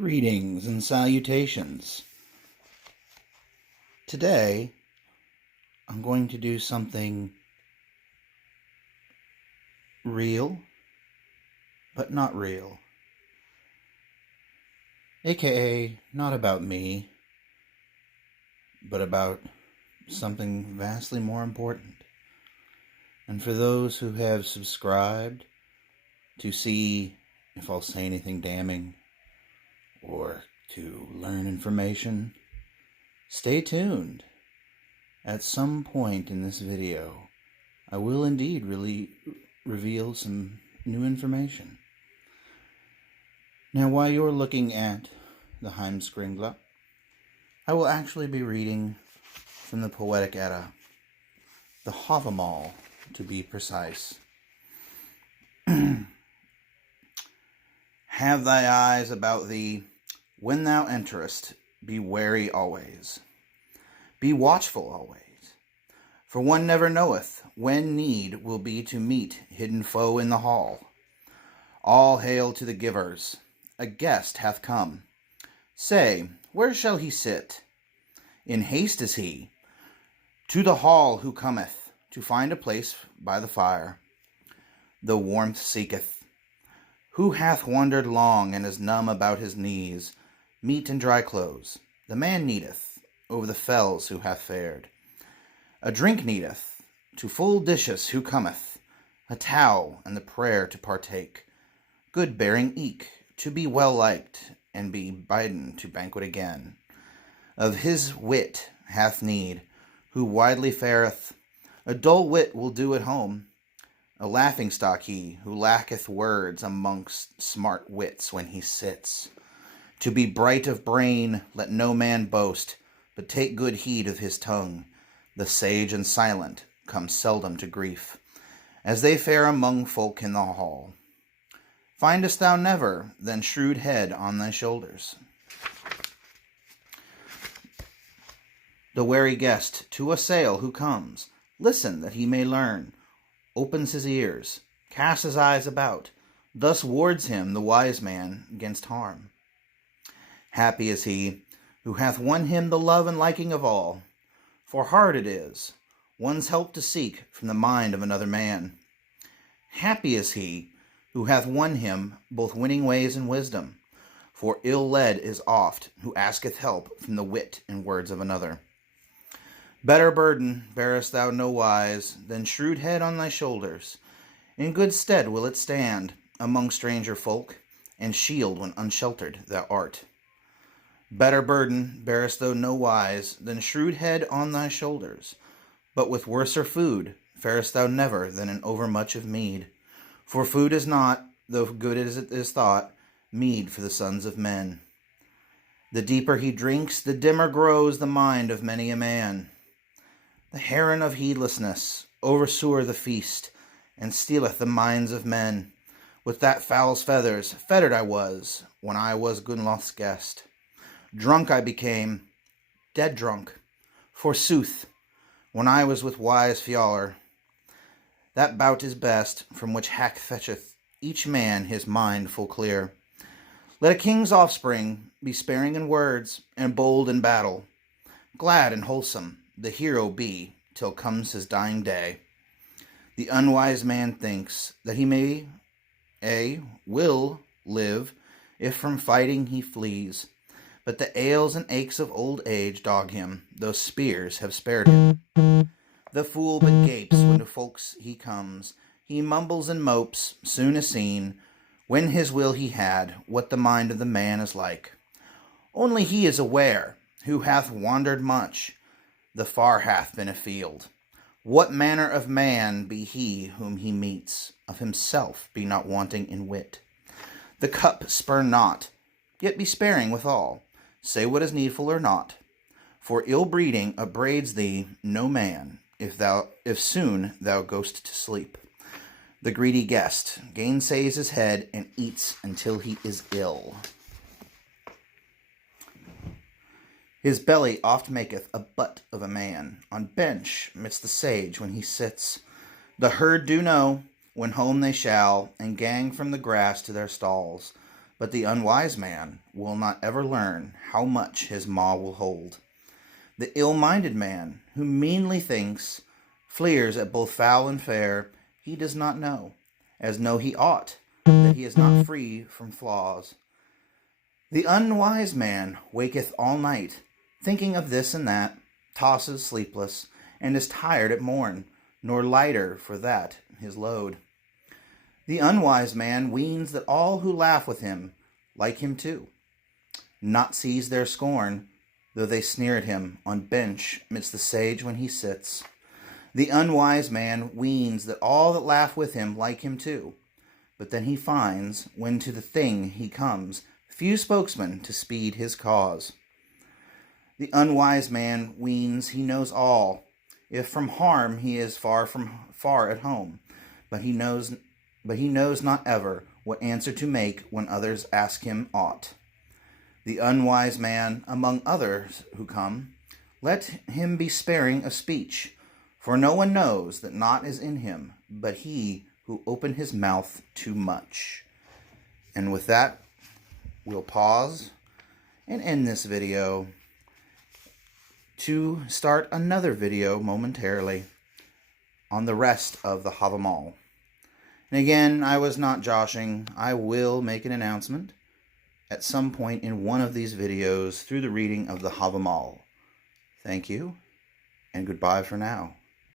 Greetings and salutations. Today, I'm going to do something real, but not real. AKA, not about me, but about something vastly more important. And for those who have subscribed to see if I'll say anything damning or to learn information, stay tuned. At some point in this video, I will indeed really reveal some new information. Now, while you're looking at the Heimskringla, I will actually be reading from the poetic Edda, the Havamal, to be precise. Have thy eyes about thee, when thou enterest, be wary always. Be watchful always, for one never knoweth when need will be to meet hidden foe in the hall. All hail to the givers, a guest hath come. Say, where shall he sit? In haste is he, to the hall who cometh, to find a place by the fire. The warmth seeketh. Who hath wandered long and is numb about his knees, meat and dry clothes, the man needeth, over the fells who hath fared. A drink needeth, to full dishes who cometh, a towel and the prayer to partake. Good bearing eke, to be well liked, and be bidden to banquet again. Of his wit hath need, who widely fareth, a dull wit will do at home. A laughing-stock he, who lacketh words amongst smart wits when he sits. To be bright of brain, let no man boast, but take good heed of his tongue. The sage and silent come seldom to grief, as they fare among folk in the hall. Findest thou never, then shrewd head on thy shoulders? The wary guest to assail who comes, listen that he may learn, opens his ears, casts his eyes about, thus wards him the wise man against harm. Happy is he who hath won him the love and liking of all, for hard it is one's help to seek from the mind of another man. Happy is he who hath won him both winning ways and wisdom, for ill-led is oft who asketh help from the wit and words of another. Better burden bearest thou no wise than shrewd head on thy shoulders. In good stead will it stand among stranger folk, and shield when unsheltered thou art. Better burden bearest thou no wise than shrewd head on thy shoulders, but with worser food farest thou never than in overmuch of mead. For food is not, though good as it is thought, mead for the sons of men. The deeper he drinks, the dimmer grows the mind of many a man. The heron of heedlessness oversoar the feast, and stealeth the minds of men. With that fowl's feathers fettered I was, when I was Gunnloth's guest. Drunk I became, dead drunk, forsooth, when I was with wise Fjalar. That bout is best, from which hack fetcheth each man his mind full clear. Let a king's offspring be sparing in words, and bold in battle. Glad and wholesome the hero be, till comes his dying day. The unwise man thinks that he will live, if from fighting he flees. But the ails and aches of old age dog him, though spears have spared him. The fool but gapes when to folks he comes. He mumbles and mopes, soon as seen, when his will he had, what the mind of the man is like. Only he is aware, who hath wandered much, the far hath been afield. What manner of man be he whom he meets, of himself be not wanting in wit. The cup spurn not, yet be sparing withal. Say what is needful or not. For ill breeding upbraids thee no man, if soon thou goest to sleep. The greedy guest gainsays his head, and eats until he is ill. His belly oft maketh a butt of a man, on bench midst the sage when he sits. The herd do know, when home they shall, and gang from the grass to their stalls. but the unwise man will not ever learn how much his maw will hold. The ill-minded man, who meanly thinks, fleers at both foul and fair, he does not know, as know he ought, that he is not free from flaws. The unwise man waketh all night, thinking of this and that, tosses sleepless, and is tired at morn, nor lighter for that his load. The unwise man weens that all who laugh with him like him too, not sees their scorn, though they sneer at him on bench midst the sage when he sits. The unwise man weens that all that laugh with him like him too, but then he finds, when to the thing he comes, few spokesmen to speed his cause. The unwise man weens he knows all, if from harm he is far at home, but he knows not ever what answer to make when others ask him aught. The unwise man, among others who come, let him be sparing of speech, for no one knows that naught is in him, but he who opened his mouth too much. And with that, we'll pause and end this video to start another video momentarily on the rest of the Havamal. And again, I was not joshing. I will make an announcement at some point in one of these videos through the reading of the Havamal. Thank you, and goodbye for now.